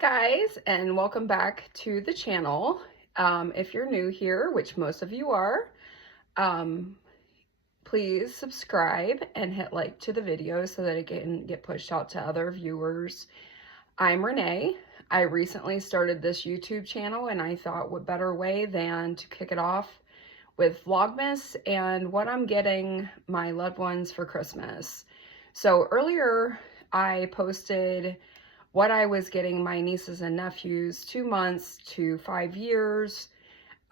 guys, and welcome back to the channel. If you're new here, which most of you are, um, please subscribe and hit like to the video so that it can get pushed out to other viewers. I'm Renee. I recently started this YouTube channel and I thought what better way than to kick it off with Vlogmas and what I'm getting my loved ones for Christmas. So earlier I posted what I was getting my nieces and nephews 2 months to 5 years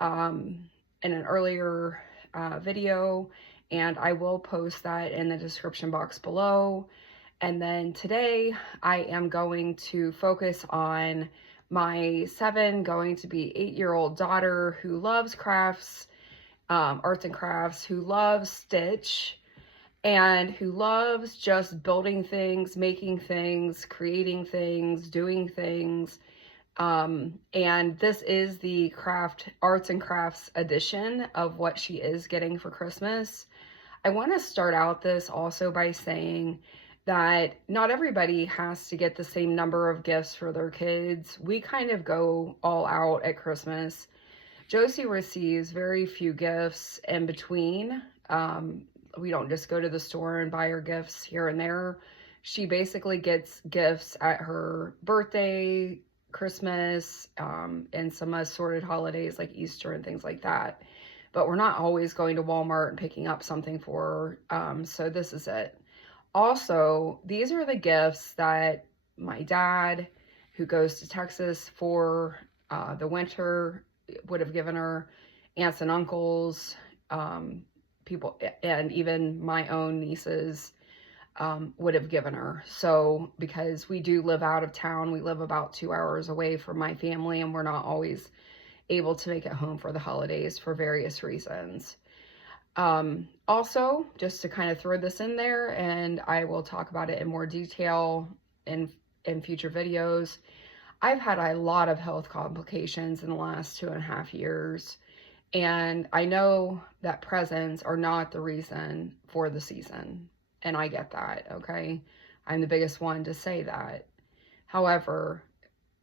in an earlier video, and I will post that in the description box below. And then today I am going to focus on my 7 going to be 8-year-old daughter who loves crafts, arts and crafts, who loves Stitch, and who loves just building things, making things, creating things, doing things. And this is the arts and crafts edition of what she is getting for Christmas. I want to start out this also by saying that not everybody has to get the same number of gifts for their kids. We kind of go all out at Christmas. Josie receives very few gifts in between. We don't just go to the store and buy her gifts here and there. She basically gets gifts at her birthday, Christmas, and some assorted holidays like Easter and things like that. But we're not always going to Walmart and picking up something for her. So this is it. Also, these are the gifts that my dad, who goes to Texas for the winter, would have given her. Aunts and uncles, people, and even my own nieces would have given her. So because we do live out of town, we live about 2 hours away from my family, and we're not always able to make it home for the holidays for various reasons. Also, just to kind of throw this in there, and I will talk about it in more detail in future videos, I've had a lot of health complications in the last 2.5 years. And I know that presents are not the reason for the season. And I get that, okay? I'm the biggest one to say that. However,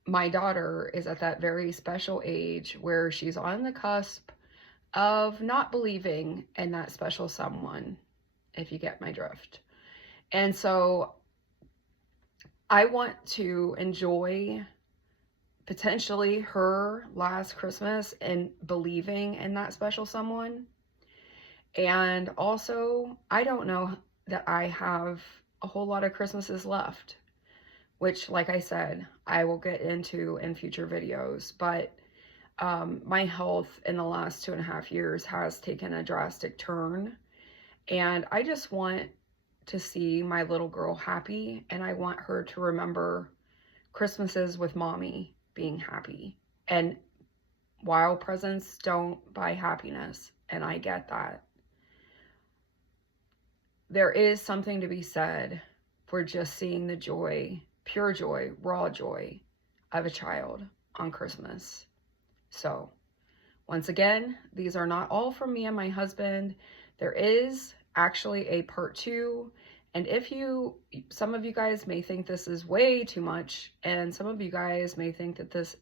my daughter is at that very special age where she's on the cusp of not believing in that special someone, if you get my drift. And so I want to enjoy potentially her last Christmas and believing in that special someone. And also, I don't know that I have a whole lot of Christmases left, which, like I said, I will get into in future videos. But my health in the last 2.5 years has taken a drastic turn. And I just want to see my little girl happy. And I want her to remember Christmases with mommy being happy. And while presents don't buy happiness, and I get that, there is something to be said for just seeing the joy, pure joy, raw joy of a child on Christmas. So once again, these are not all from me and my husband. There is actually a part 2. And some of you guys may think this is way too much, and some of you guys may think that this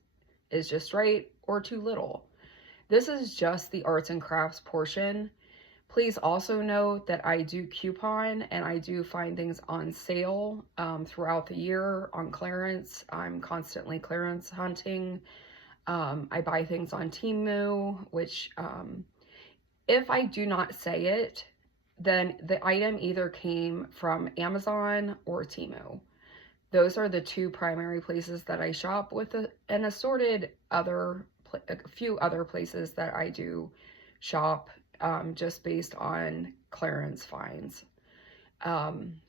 is just right or too little. This is just the arts and crafts portion. Please also note that I do coupon and I do find things on sale throughout the year on clearance. I'm constantly clearance hunting. I buy things on Temu, which if I do not say it, then the item either came from Amazon or Temu. Those are the 2 primary places that I shop, with an assorted a few other places that I do shop just based on clearance finds.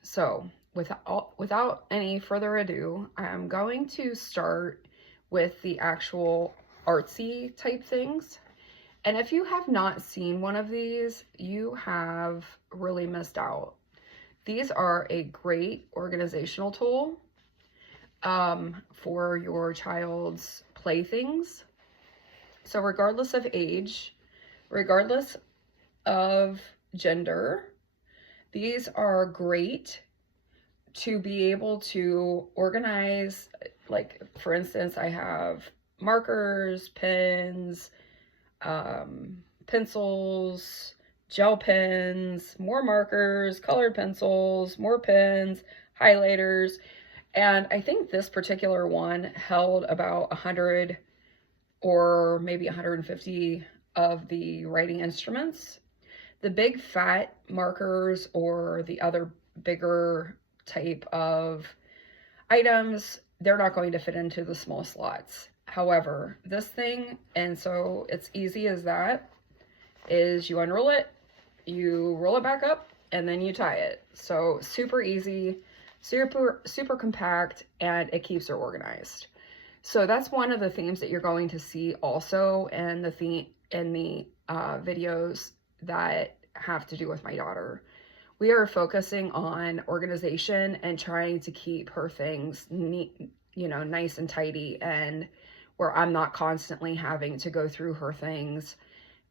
So without any further ado, I'm going to start with the actual artsy type things. And if you have not seen one of these, you have really missed out. These are a great organizational tool for your child's playthings. So regardless of age, regardless of gender, these are great to be able to organize like, for instance, I have markers, pens, pencils, gel pens, more markers, colored pencils, more pens, highlighters. And I think this particular one held about 100 or maybe 150 of the writing instruments. The big fat markers or the other bigger type of items, they're not going to fit into the small slots. However, this thing, and so it's easy as that, is you unroll it, you roll it back up, and then you tie it. So super easy, super compact, and it keeps her organized. So that's one of the themes that you're going to see also in the videos that have to do with my daughter. We are focusing on organization and trying to keep her things neat, you know, nice and tidy, and where I'm not constantly having to go through her things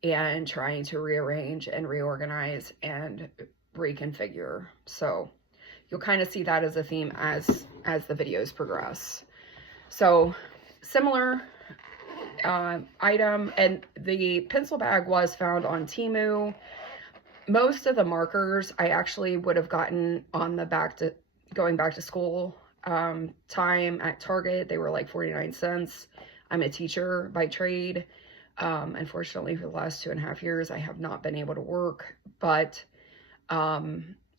and trying to rearrange and reorganize and reconfigure. So you'll kind of see that as a theme as the videos progress. So similar item, and the pencil bag was found on Temu. Most of the markers I actually would have gotten on the going back to school time at Target. They were like 49 cents. I'm a teacher by trade. Unfortunately, for the last 2.5 years, I have not been able to work, but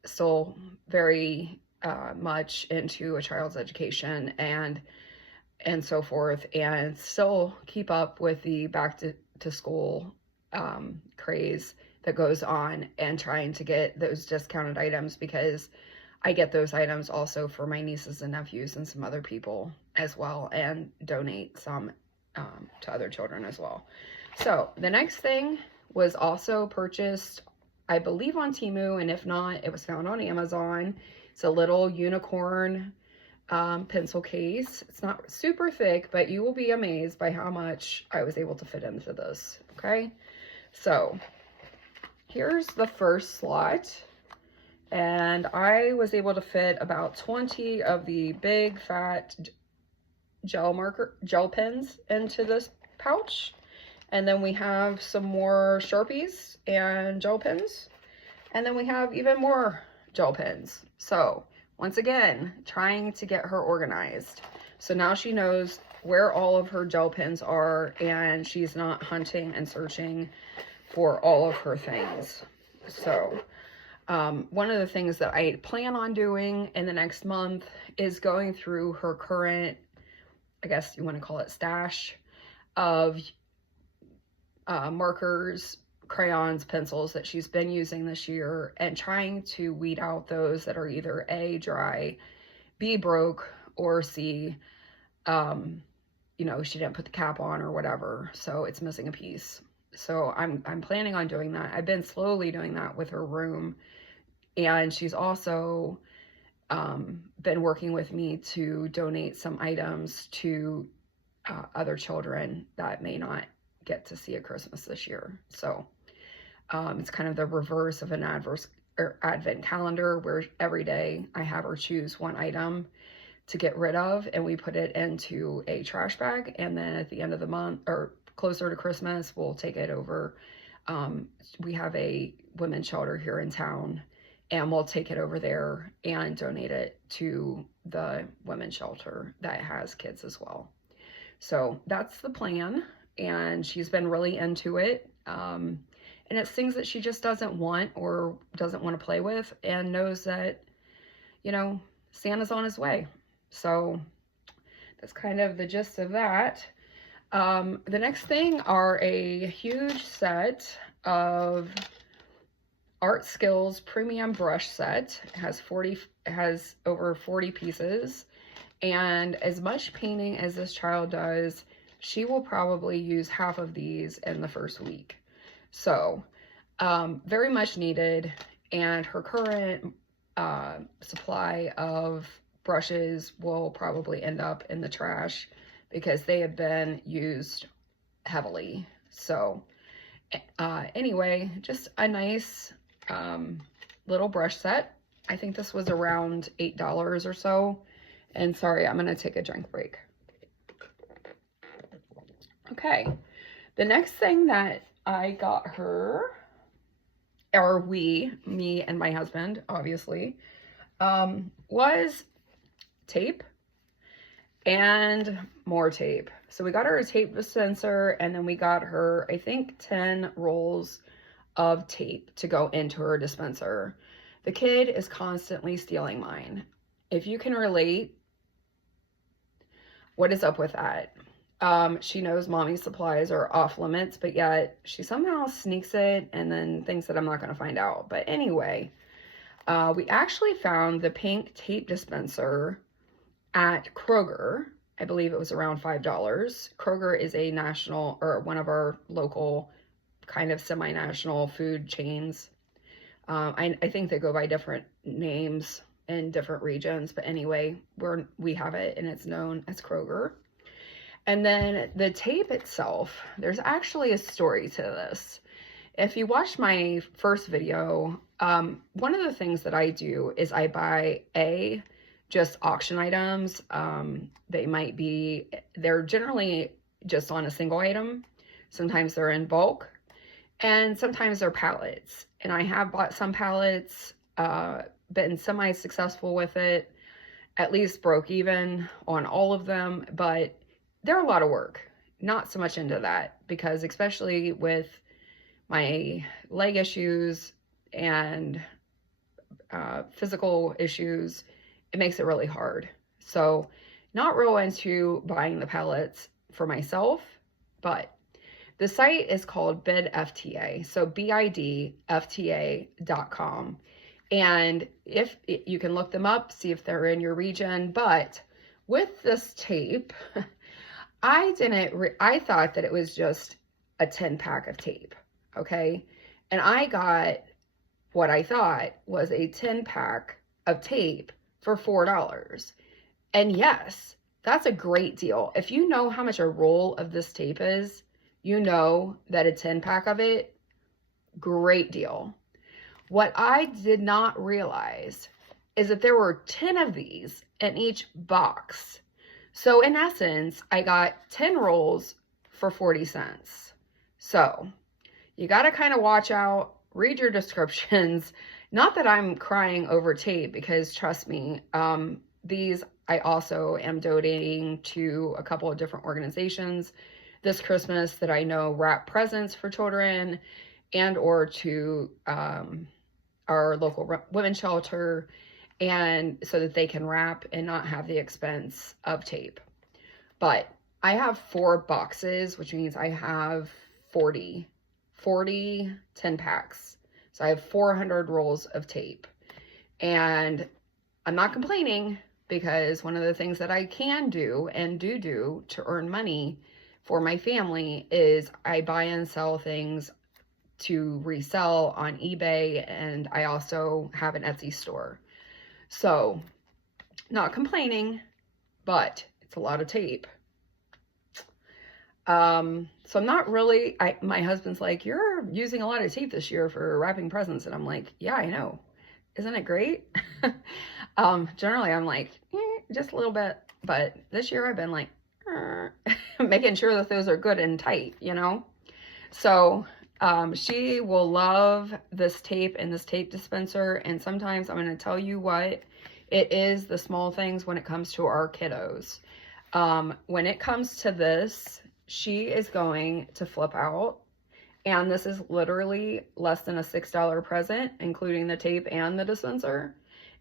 still very much into a child's education and so forth, and still keep up with the back to school craze that goes on, and trying to get those discounted items, because I get those items also for my nieces and nephews and some other people as well, and donate some to other children as well. So the next thing was also purchased, I believe, on Temu, and if not, it was found on Amazon. It's a little unicorn pencil case. It's not super thick, but you will be amazed by how much I was able to fit into this. Okay, so here's the first slot, and I was able to fit about 20 of the big fat gel pens into this pouch. And then we have some more Sharpies and gel pens, and then we have even more gel pens. So once again, trying to get her organized. So now she knows where all of her gel pens are, and she's not hunting and searching for all of her things. So one of the things that I plan on doing in the next month is going through her current, I guess you want to call it, stash of markers, crayons, pencils that she's been using this year, and trying to weed out those that are either A, dry, B, broke, or C, you know, she didn't put the cap on or whatever, so it's missing a piece. So I'm planning on doing that. I've been slowly doing that with her room, and she's also been working with me to donate some items to other children that may not get to see a Christmas this year. So it's kind of the reverse of an advent calendar, where every day I have her choose one item to get rid of, and we put it into a trash bag, and then at the end of the month or closer to Christmas, we'll take it over. We have a women's shelter here in town, and we'll take it over there and donate it to the women's shelter that has kids as well. So that's the plan, and she's been really into it. And it's things that she just doesn't want or doesn't want to play with, and knows that, you know, Santa's on his way. So that's kind of the gist of that. The next thing are a huge set of Art Skills premium brush set. It has over 40 pieces, and as much painting as this child does, she will probably use half of these in the first week. So very much needed, and her current supply of brushes will probably end up in the trash because they have been used heavily. So anyway, just a nice little brush set. I think this was around $8 or so, And sorry, I'm going to take a drink break. Okay. The next thing that I got her, or me and my husband, obviously, was tape and more tape. So we got her a tape dispenser, and then we got her, I think, 10 rolls of tape to go into her dispenser. The kid is constantly stealing mine. If you can relate, what is up with that? She knows mommy's supplies are off limits, but yet she somehow sneaks it and then thinks that I'm not going to find out. But anyway, we actually found the pink tape dispenser at Kroger. I believe it was around $5. Kroger is a national, or one of our local kind of semi-national food chains. I think they go by different names in different regions, but anyway, we have it and it's known as Kroger. And then the tape itself, there's actually a story to this. If you watched my first video, one of the things that I do is I buy just auction items. They're generally just on a single item. Sometimes they're in bulk, and sometimes they're pallets. And I have bought some pallets, been semi-successful with it, at least broke even on all of them, but they're a lot of work. Not so much into that, because especially with my leg issues and physical issues, it makes it really hard. So not real into buying the pallets for myself, but the site is called BidFTA, so BIDFTA.com. And if you can look them up, see if they're in your region. But with this tape, I thought that it was just a 10-pack of tape, okay? And I got what I thought was a 10-pack of tape for $4. And yes, that's a great deal. If you know how much a roll of this tape is, you know that a 10-pack of it, great deal. What I did not realize is that there were 10 of these in each box. So in essence, I got 10 rolls for 40 cents. So you got to kind of watch out, read your descriptions. Not that I'm crying over tape, because trust me, these I also am donating to a couple of different organizations this Christmas that I know wrap presents for children, and or to our local women's shelter, and so that they can wrap and not have the expense of tape. But I have 4 boxes, which means I have 40 10-packs. So I have 400 rolls of tape. And I'm not complaining, because one of the things that I can do and do to earn money for my family is I buy and sell things to resell on eBay, and I also have an Etsy store. So not complaining, but it's a lot of tape. So I'm not really, my husband's like, you're using a lot of tape this year for wrapping presents. And I'm like, yeah, I know. Isn't it great? Generally I'm like, just a little bit, but this year I've been like, making sure that those are good and tight, you know? So, she will love this tape and this tape dispenser. And sometimes I'm going to tell you what, it is the small things when it comes to our kiddos. When it comes to this, she is going to flip out. And this is literally less than a $6 present, including the tape and the dispenser.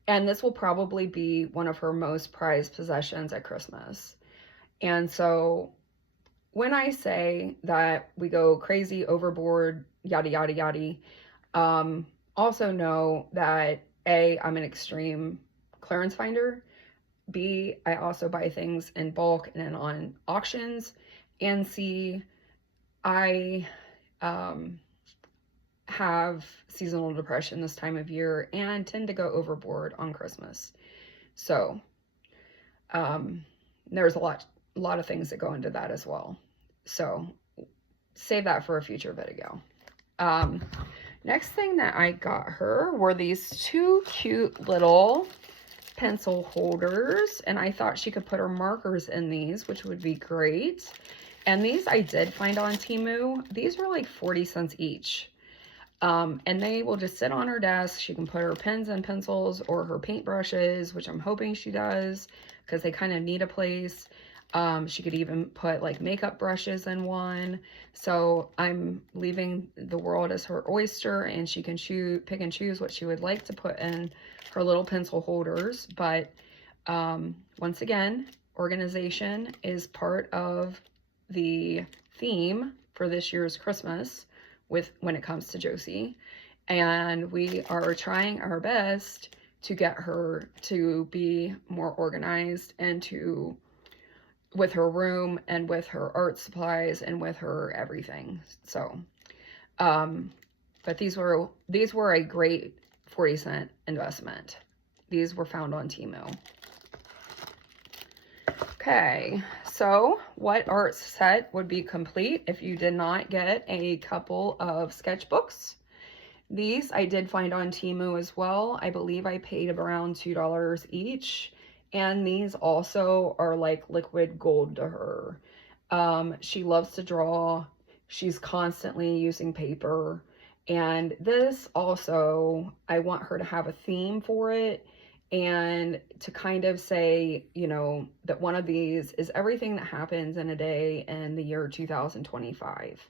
And this will probably be one of her most prized possessions at Christmas. And so when I say that we go crazy, overboard, yada, yada, yada, also know that A, I'm an extreme clearance finder. B, I also buy things in bulk and on auctions. And C, I have seasonal depression this time of year and tend to go overboard on Christmas. So there's a lot of things that go into that as well. So save that for a future video. Next thing that I got her were these 2 cute little pencil holders, and I thought she could put her markers in these, which would be great. And these I did find on Temu. These were like 40 cents each. And they will just sit on her desk. She can put her pens and pencils or her paintbrushes, which I'm hoping she does because they kind of need a place. She could even put like makeup brushes in one. So I'm leaving the world as her oyster, and she can pick and choose what she would like to put in her little pencil holders. But once again, organization is part of the theme for this year's Christmas when it comes to Josie. And we are trying our best to get her to be more organized and with her room and with her art supplies and with her everything. So, but these were a great 40-cent investment. These were found on Temu. Okay, so what art set would be complete if you did not get a couple of sketchbooks? These I did find on Temu as well. I believe I paid around $2 each. And these also are like liquid gold to her. She loves to draw. She's constantly using paper. And this also, I want her to have a theme for it, and to kind of say, you know, that one of these is everything that happens in a day in the year 2025.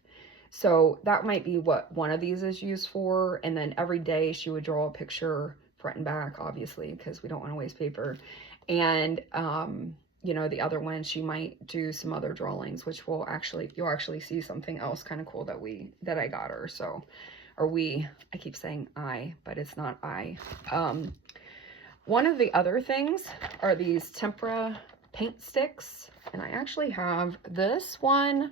So that might be what one of these is used for. And then every day she would draw a picture front and back, obviously, because we don't want to waste paper. And, you know, the other one, she might do some other drawings, which you'll actually see something else kind of cool that I got her. So, I keep saying I, but it's not I. One of the other things are these tempera paint sticks. And I actually have this one,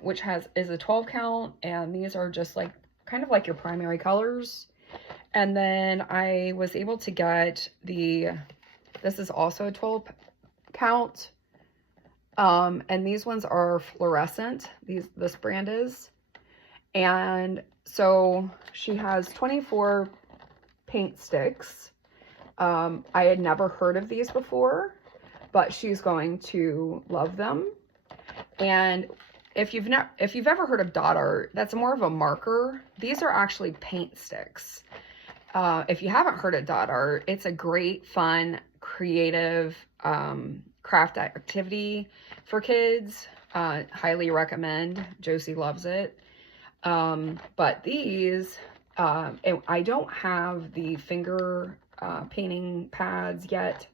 which is a 12 count. And these are just like, kind of like your primary colors. And then I was able to get this is also a 12 count. And these ones are fluorescent. This brand is. And so she has 24 paint sticks. I had never heard of these before, but she's going to love them. And if you've ever heard of dot art, that's more of a marker. These are actually paint sticks. If you haven't heard of dot art, it's a great, fun, creative craft activity for kids. Highly recommend. Josie loves it. But these, I don't have the finger painting pads yet.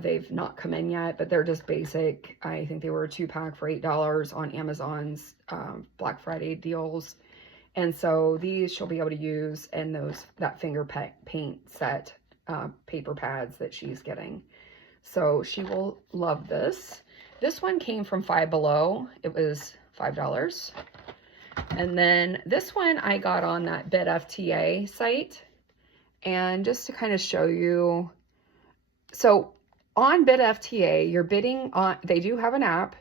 They've not come in yet, but they're just basic. I think they were a 2-pack for $8 on Amazon's Black Friday deals. And so these she'll be able to use in that finger paint set paper pads that she's getting. So she will love this. This one came from Five Below. It was $5. And then this one I got on that BidFTA site. And just to kind of show you, so on BidFTA, you're bidding on, they do have an app,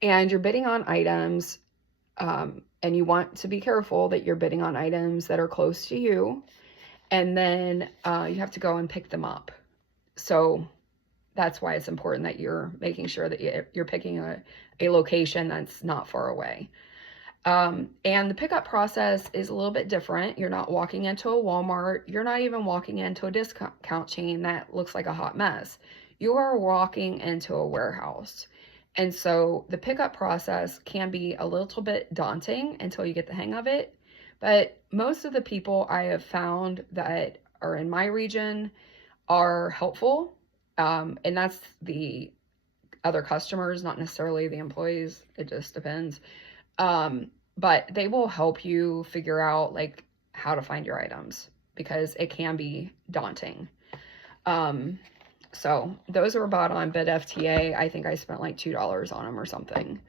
and you're bidding on items, and you want to be careful that you're bidding on items that are close to you. And then you have to go and pick them up. So that's why it's important that you're making sure that you're picking a location that's not far away. And the pickup process is a little bit different. You're not walking into a Walmart. You're not even walking into a discount chain that looks like a hot mess. You are walking into a warehouse. And so the pickup process can be a little bit daunting until you get the hang of it. But most of the people I have found that are in my region are helpful. And that's the other customers, not necessarily the employees. It just depends. But they will help you figure out like how to find your items, because it can be daunting. So those were bought on BidFTA. I think I spent like $2 on them or something.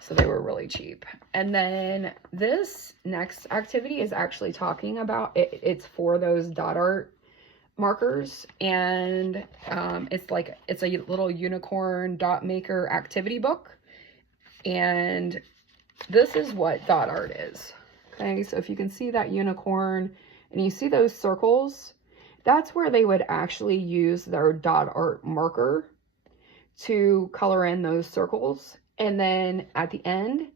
So they were really cheap. And then this next activity is actually talking about it. It's for those dot art markers. And it's a little unicorn dot maker activity book. And this is what dot art is. Okay, so if you can see that unicorn and you see those circles, that's where they would actually use their dot art marker to color in those circles. And then at the end,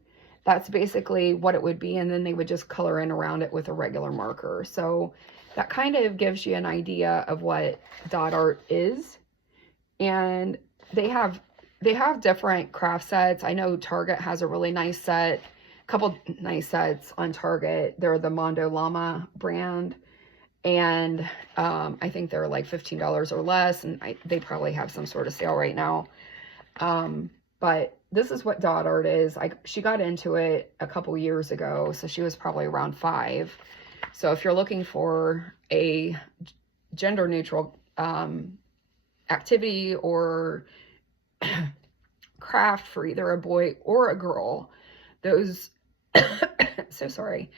that's basically what it would be. And then they would just color in around it with a regular marker. So that kind of gives you an idea of what dot art is. And they have different craft sets. I know Target has a really nice set, a couple nice sets on Target. They're the Mondo Llama brand. And I think they're like $15 or less, and they probably have some sort of sale right now. But this is what dot art is. She got into it a couple years ago, so she was probably around 5. So if you're looking for a gender neutral activity or craft for either a boy or a girl, those so sorry.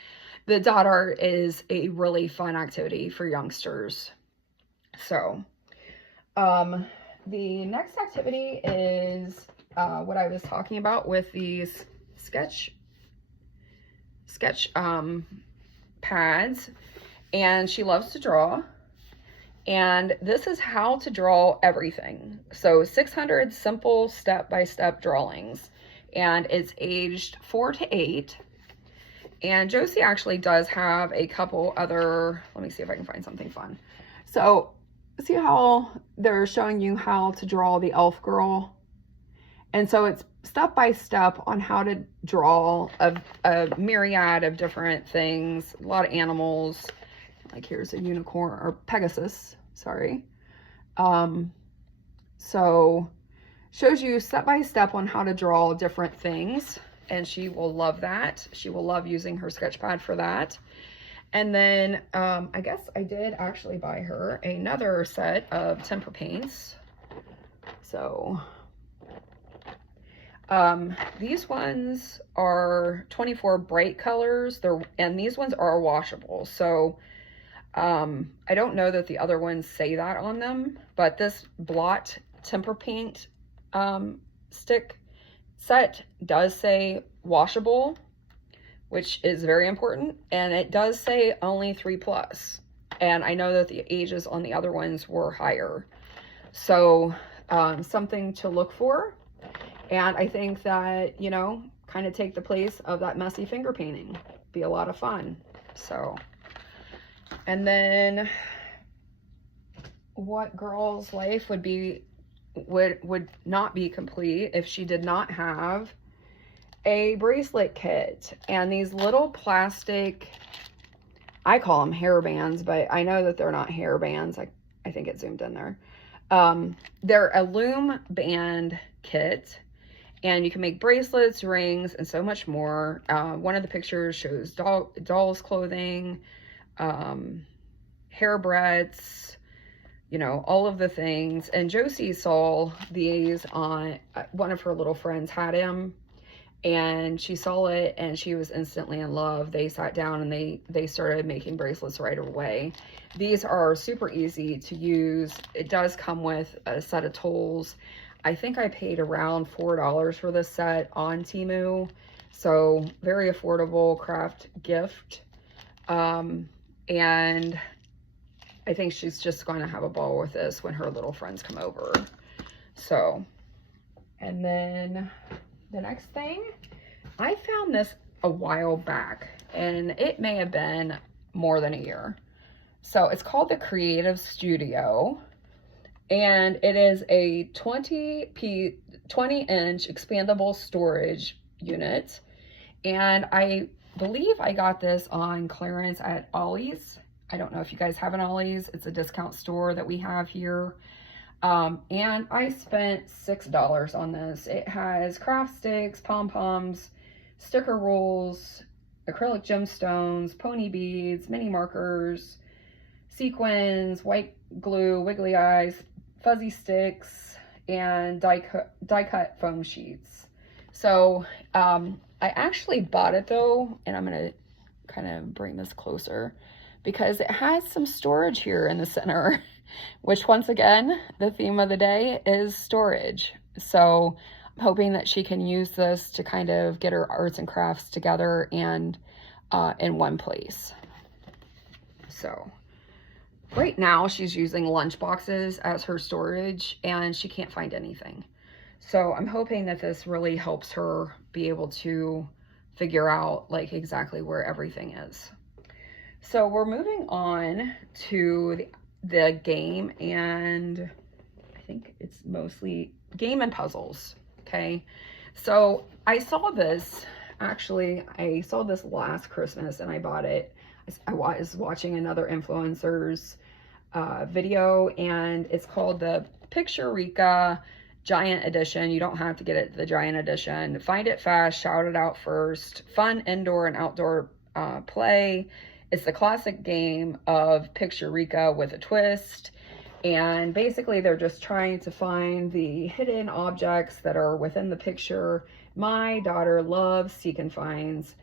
The dot art is a really fun activity for youngsters. So, the next activity is what I was talking about with these sketch pads, and she loves to draw. And this is how to draw everything. So 600 simple step-by-step drawings, and it's aged 4 to 8. And Josie actually does have a couple other, let me see if I can find something fun. So see how they're showing you how to draw the elf girl? And so it's step by step on how to draw a myriad of different things, a lot of animals. Like here's a unicorn, or Pegasus, sorry. So shows you step by step on how to draw different things. And she will love that. She will love using her sketch pad for that. And then I guess I did actually buy her another set of temper paints. So these ones are 24 bright colors. And these ones are washable. So I don't know that the other ones say that on them, but this blot temper paint stick set does say washable, which is very important, and it does say only 3+. And I know that the ages on the other ones were higher, so something to look for. And I think that, you know, kind of take the place of that messy finger painting. Be a lot of fun. So, and then what girl's life would not be complete if she did not have a bracelet kit. And these little plastic, I call them hair bands, but I know that they're not hair bands. I think it zoomed in there. They're a loom band kit, and you can make bracelets, rings, and so much more. One of the pictures shows doll's clothing, hair breadths, you know, all of the things. And Josie saw these on, one of her little friends had him, and she saw it and she was instantly in love. They sat down and they started making bracelets right away. These are super easy to use. It does come with a set of tools. I think I paid around $4 for this set on Temu. So very affordable craft gift. And I think she's just going to have a ball with this when her little friends come over. So, and then the next thing, I found this a while back, and it may have been more than a year. So it's called the Creative Studio, and it is a 20-inch expandable storage unit. And I believe I got this on clearance at Ollie's. I don't know if you guys have an Ollie's. It's a discount store that we have here. And I spent $6 on this. It has craft sticks, pom-poms, sticker rolls, acrylic gemstones, pony beads, mini markers, sequins, white glue, wiggly eyes, fuzzy sticks, and die-cut foam sheets. So I actually bought it though, and I'm going to kind of bring this closer, because it has some storage here in the center, which once again, the theme of the day is storage. So I'm hoping that she can use this to kind of get her arts and crafts together and in one place. So right now she's using lunch boxes as her storage and she can't find anything. So I'm hoping that this really helps her be able to figure out like exactly where everything is. So we're moving on to the game, and I think it's mostly game and puzzles. Okay. So I saw this, actually, I saw this last Christmas and I bought it. I was watching another influencer's video, and it's called the Picture-Rika Giant Edition. You don't have to get it the Giant Edition. Find it fast, shout it out first. Fun indoor and outdoor play. It's the classic game of Picture-Rika with a twist. And basically they're just trying to find the hidden objects that are within the picture. My daughter loves seek and finds.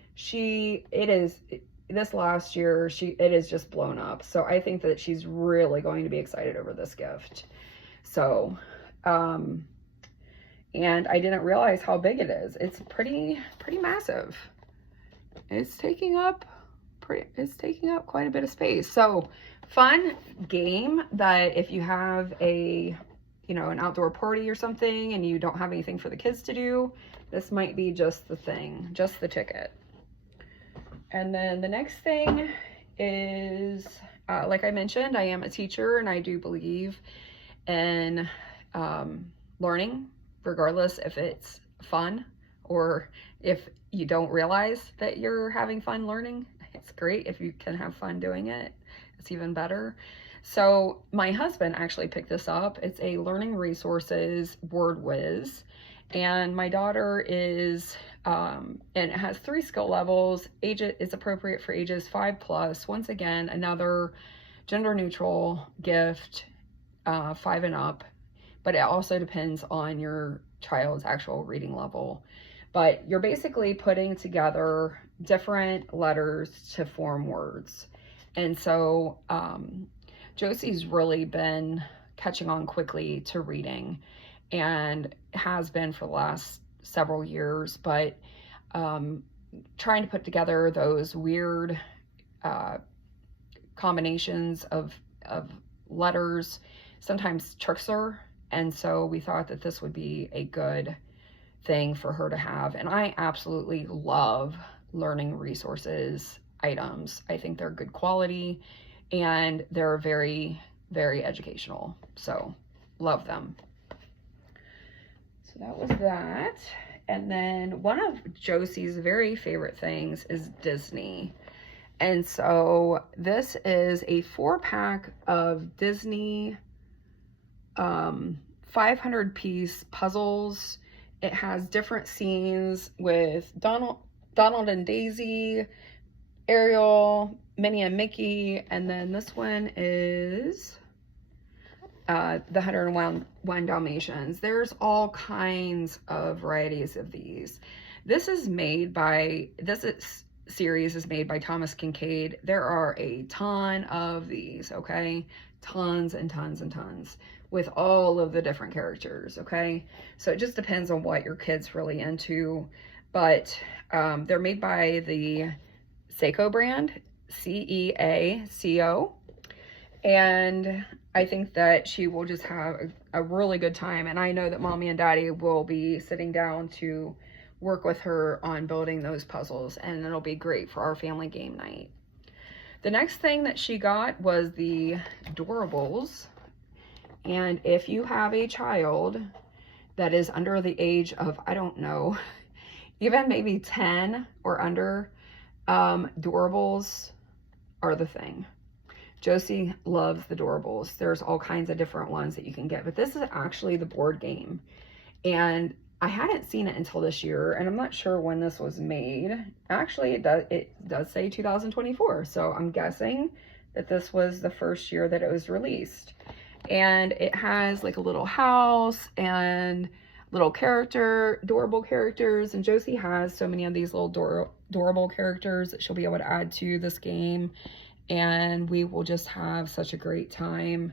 This last year, it is just blown up. So I think that she's really going to be excited over this gift. So, and I didn't realize how big it is. It's pretty massive. It's taking up quite a bit of space. So fun game that if you have an outdoor party or something and you don't have anything for the kids to do, this might be just the thing, just the ticket. And then the next thing is, like I mentioned, I am a teacher and I do believe in learning, regardless if it's fun or if you don't realize that you're having fun learning. It's great if you can have fun doing it. It's even better. So my husband actually picked this up. It's a Learning Resources Word Whiz. And my daughter is, and it has 3 skill levels. Age is appropriate for ages 5+. Once again, another gender neutral gift, 5 and up. But it also depends on your child's actual reading level. But you're basically putting together different letters to form words. And so Josie's really been catching on quickly to reading, and has been for the last several years, but trying to put together those weird combinations of letters sometimes tricks her. And so we thought that this would be a good thing for her to have. And I absolutely love Learning Resources items. I think they're good quality and they're very, very educational. So love them. So that was that. And then one of Josie's very favorite things is Disney. And so this is a 4-pack of Disney 500-piece puzzles. It has different scenes with Donald and Daisy, Ariel, Minnie and Mickey, and then this one is the 101 Dalmatians. There's all kinds of varieties of these. This series is made by Thomas Kincaid. There are a ton of these, okay? Tons and tons and tons, with all of the different characters, okay? So it just depends on what your kid's really into, but they're made by the Seiko brand, Seaco, and I think that she will just have a really good time, and I know that Mommy and Daddy will be sitting down to work with her on building those puzzles, and it'll be great for our family game night. The next thing that she got was the Doorables. And if you have a child that is under the age of, I don't know, even maybe 10 or under, Doorables are the thing. Josie loves the Doorables. There's all kinds of different ones that you can get, but this is actually the board game. And I hadn't seen it until this year, and I'm not sure when this was made. Actually, it does say 2024, so I'm guessing that this was the first year that it was released. And it has like a little house and little adorable characters, and Josie has so many of these little adorable characters that she'll be able to add to this game, and we will just have such a great time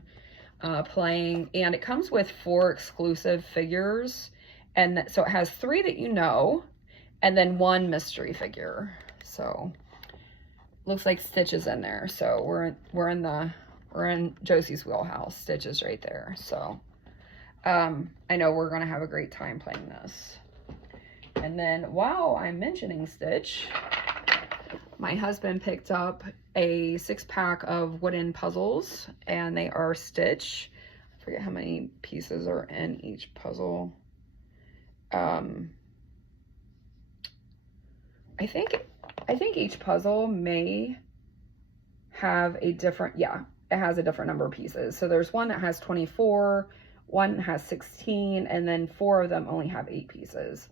playing. And it comes with 4 exclusive figures. And so it has 3 that you know, and then 1 mystery figure. So looks like Stitch is in there. So we're in the we're in Josie's wheelhouse. Stitch is right there. So, I know we're going to have a great time playing this. And then while I'm mentioning Stitch, my husband picked up a 6-pack of wooden puzzles, and they are Stitch. I forget how many pieces are in each puzzle. I think each puzzle may have a different, yeah, it has a different number of pieces. So there's one that has 24, one has 16, and then 4 of them only have 8 pieces.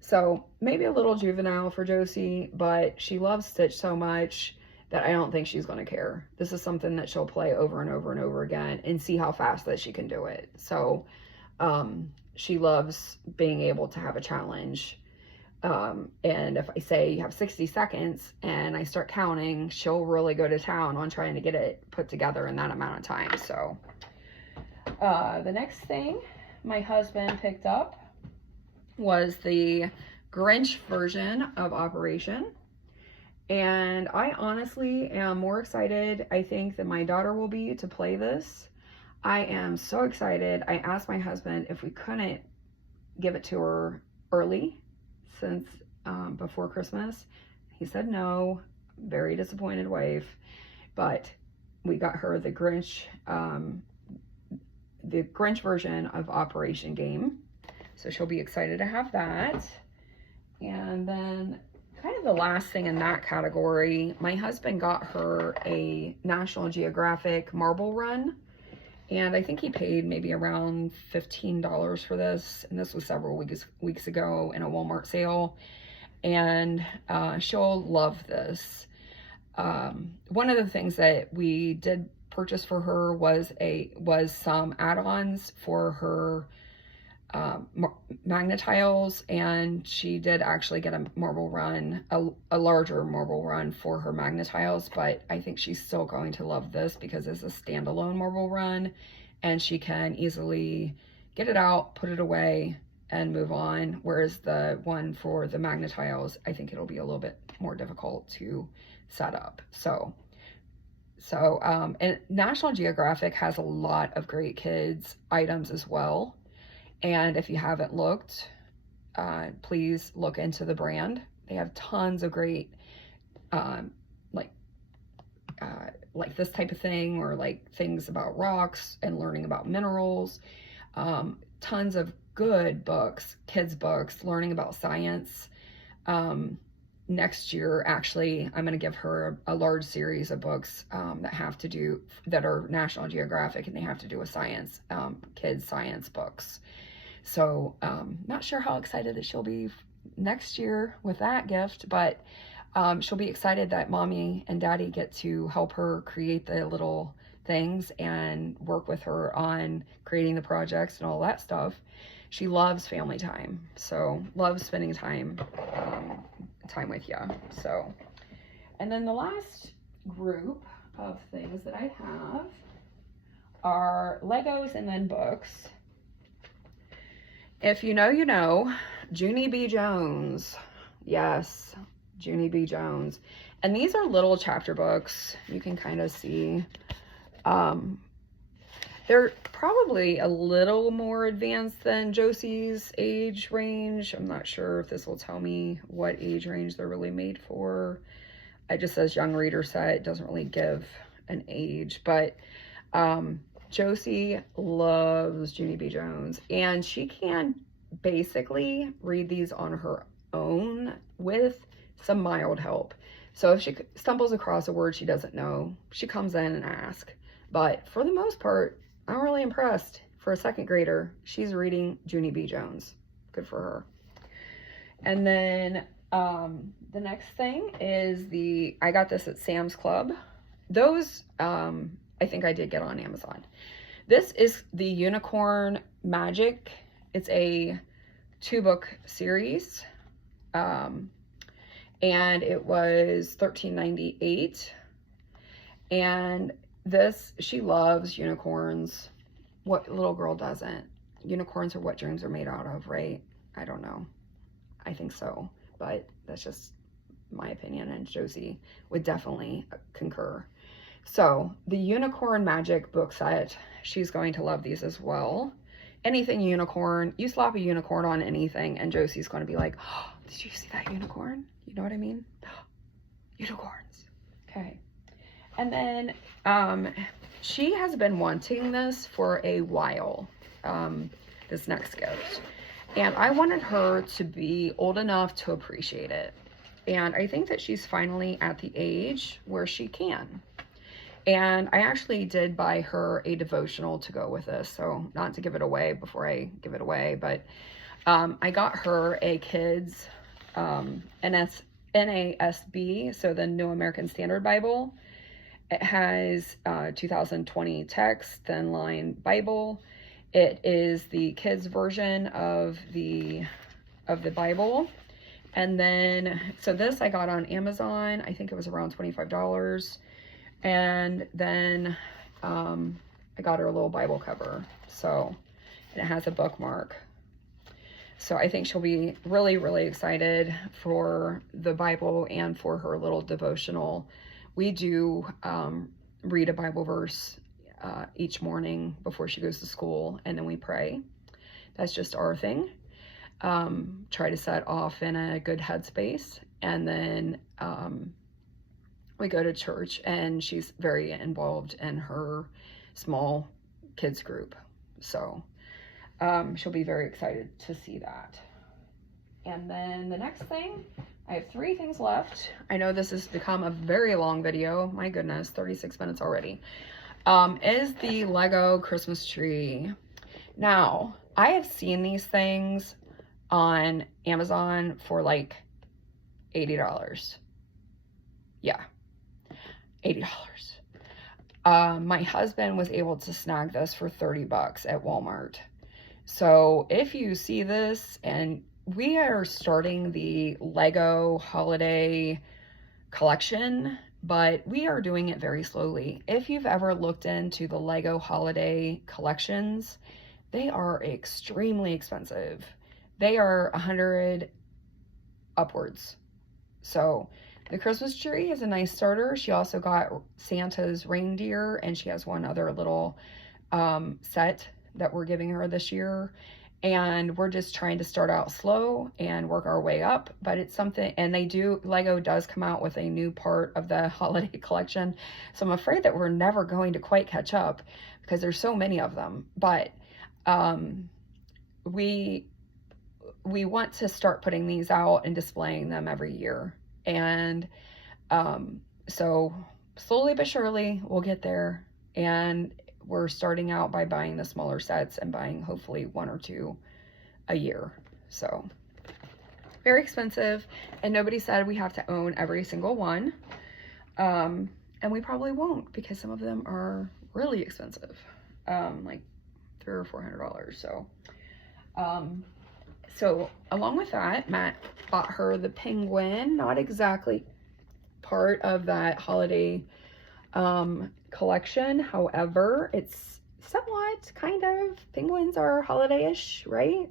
So maybe a little juvenile for Josie, but she loves Stitch so much that I don't think she's going to care. This is something that she'll play over and over and over again and see how fast that she can do it. So she loves being able to have a challenge. And if I say you have 60 seconds and I start counting, she'll really go to town on trying to get it put together in that amount of time. So the next thing my husband picked up was the Grinch version of Operation. And I honestly am more excited, I think, than my daughter will be to play this. I am so excited. I asked my husband if we couldn't give it to her early, since before Christmas. He said no. Very disappointed wife. But we got her the Grinch version of Operation game. So she'll be excited to have that. And then kind of the last thing in that category, my husband got her a National Geographic marble run. And I think he paid maybe around $15 for this. And this was several weeks ago in a Walmart sale. And she'll love this. One of the things that we did purchase for her was some add-ons for her Magna-Tiles, and she did actually get a marble run, a larger marble run for her Magna-Tiles, but I think she's still going to love this because it's a standalone marble run, and she can easily get it out, put it away, and move on, whereas the one for the Magna-Tiles, I think it'll be a little bit more difficult to set up. So and National Geographic has a lot of great kids items as well. And if you haven't looked, please look into the brand. They have tons of great, like this type of thing, or like things about rocks and learning about minerals. Tons of good books, kids books, learning about science. Next year, actually, I'm going to give her a large series of books that are National Geographic, and they have to do with science, kids science books. So not sure how excited that she'll be next year with that gift, but she'll be excited that mommy and daddy get to help her create the little things and work with her on creating the projects and all that stuff. She loves family time, so loves spending time with you. So, and then the last group of things that I have are Legos and then books. If you know, you know, Junie B. Jones. Yes, Junie B. Jones. And these are little chapter books. You can kind of see. They're probably a little more advanced than Josie's age range. I'm not sure if this will tell me what age range they're really made for. It just says young reader set. It doesn't really give an age, but Josie loves Junie B. Jones, and she can basically read these on her own with some mild help. So if she stumbles across a word she doesn't know, she comes in and asks. But for the most part, I'm really impressed. For a second grader, she's reading Junie B. Jones. Good for her. And then the next thing is I got this at Sam's Club. Those, I think I did get on Amazon. This is the Unicorn Magic. It's a 2-book series. And it was $13.98. And this, she loves unicorns. What little girl doesn't? Unicorns are what dreams are made out of, right? I don't know. I think so. But that's just my opinion, and Josie would definitely concur. So the Unicorn Magic book set, she's going to love these as well. Anything unicorn, you slap a unicorn on anything and Josie's going to be like, oh, did you see that unicorn? You know what I mean? Unicorns. Okay. And then she has been wanting this for a while, this next gift. And I wanted her to be old enough to appreciate it. And I think that she's finally at the age where she can. And I actually did buy her a devotional to go with this. So not to give it away before I give it away, but I got her a kids NASB, so the New American Standard Bible. It has 2020 text, thin line Bible. It is the kids version of the Bible. And then, so this I got on Amazon. I think it was around $25. And then I got her a little Bible cover. So, and it has a bookmark. So I think she'll be really, really excited for the Bible and for her little devotional. We do read a Bible verse each morning before she goes to school, and then we pray. That's just our thing. Try to set off in a good headspace, and then we go to church, and she's very involved in her small kids group. So she'll be very excited to see that. And then the next thing, I have 3 things left. I know this has become a very long video. My goodness, 36 minutes already. Is the Lego Christmas tree. Now, I have seen these things on Amazon for like $80. Yeah, $80. My husband was able to snag this for $30 at Walmart. So if you see this, and we are starting the Lego holiday collection, but we are doing it very slowly. If you've ever looked into the Lego holiday collections, they are extremely expensive. They are $100 upwards. So the Christmas tree is a nice starter. She also got Santa's reindeer, and she has one other little set that we're giving her this year. And we're just trying to start out slow and work our way up, but it's something, and Lego does come out with a new part of the holiday collection. So I'm afraid that we're never going to quite catch up because there's so many of them, but we want to start putting these out and displaying them every year. And so slowly but surely we'll get there, and we're starting out by buying the smaller sets and buying hopefully 1 or 2 a year. So very expensive, and nobody said we have to own every single one. And we probably won't, because some of them are really expensive, like $300 or $400. So along with that, Matt bought her the penguin, not exactly part of that holiday collection. However, it's somewhat kind of, penguins are holiday-ish, right?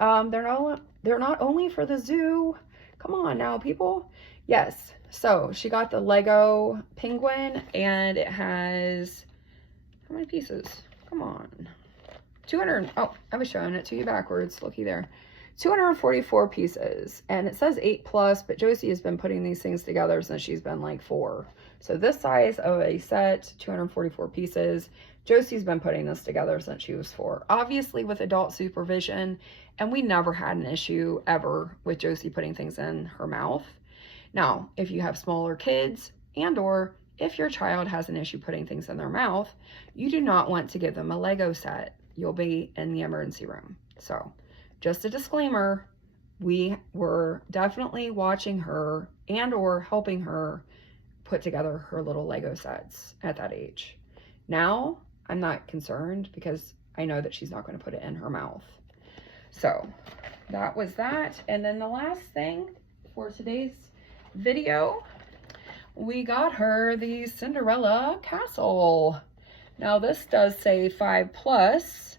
They're not only for the zoo. Come on now, people. Yes. So she got the Lego penguin, and it has, how many pieces? Come on. 200. Oh, I was showing it to you backwards. Looky there. 244 pieces, and it says 8+, but Josie has been putting these things together since she's been like 4. So this size of a set, 244 pieces. Josie's been putting this together since she was 4, obviously with adult supervision, and we never had an issue ever with Josie putting things in her mouth. Now, if you have smaller kids, and or if your child has an issue putting things in their mouth, you do not want to give them a Lego set. You'll be in the emergency room. So just a disclaimer, we were definitely watching her and or helping her put together her little Lego sets at that age. Now, I'm not concerned because I know that she's not going to put it in her mouth. So that was that. And then the last thing for today's video, we got her the Cinderella castle. Now this does say 5+,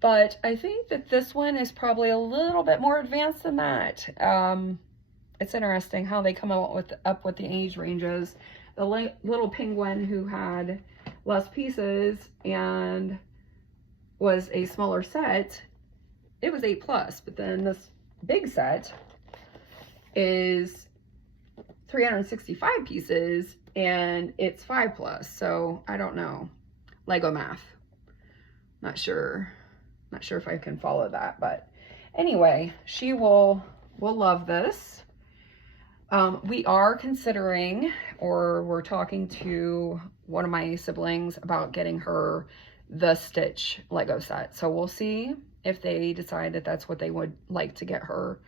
but I think that this one is probably a little bit more advanced than that. It's interesting how they come up with the age ranges. the little penguin who had less pieces and was a smaller set, it was 8 plus, but then this big set is 365 pieces and it's 5 plus. So I don't know. Lego math. Not sure if I can follow that, but anyway, she will love this. We are considering, or we're talking to one of my siblings about getting her the Stitch Lego set. So we'll see if they decide that that's what they would like to get her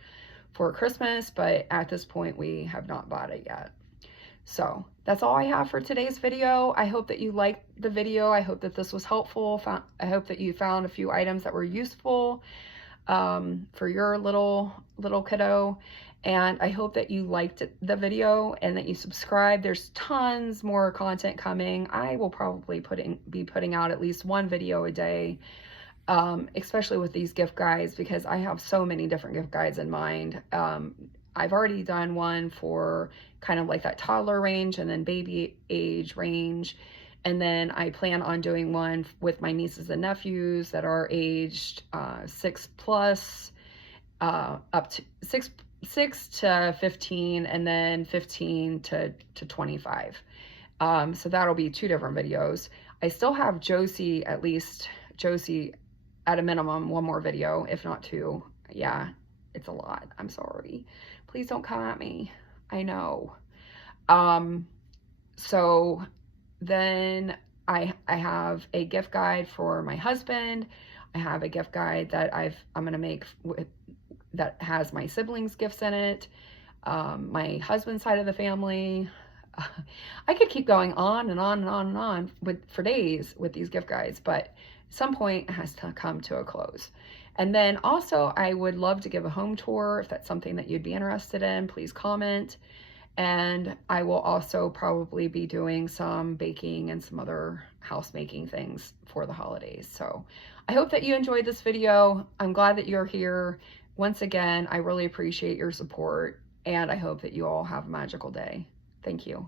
for Christmas, but at this point we have not bought it yet. So that's all I have for today's video. I hope that you liked the video. I hope that this was helpful. I hope that you found a few items that were useful for your little kiddo. And I hope that you liked the video and that you subscribe. There's tons more content coming. I will probably be putting out at least one video a day, especially with these gift guides, because I have so many different gift guides in mind. I've already done one for kind of like that toddler range and then baby age range. And then I plan on doing one with my nieces and nephews that are aged 6 plus, up to 6 to 15, and then 15 to 25. So that'll be 2 different videos. I still have Josie at a minimum 1 more video, if not 2. Yeah, it's a lot. I'm sorry. Please don't come at me. I know. So then I have a gift guide for my husband. I have a gift guide that I'm gonna make that has my siblings' gifts in it. My husband's side of the family. I could keep going on and on and on and on for days with these gift guides, but at some point it has to come to a close. And then also I would love to give a home tour. If that's something that you'd be interested in, please comment. And I will also probably be doing some baking and some other house making things for the holidays. So I hope that you enjoyed this video. I'm glad that you're here. Once again, I really appreciate your support, and I hope that you all have a magical day. Thank you.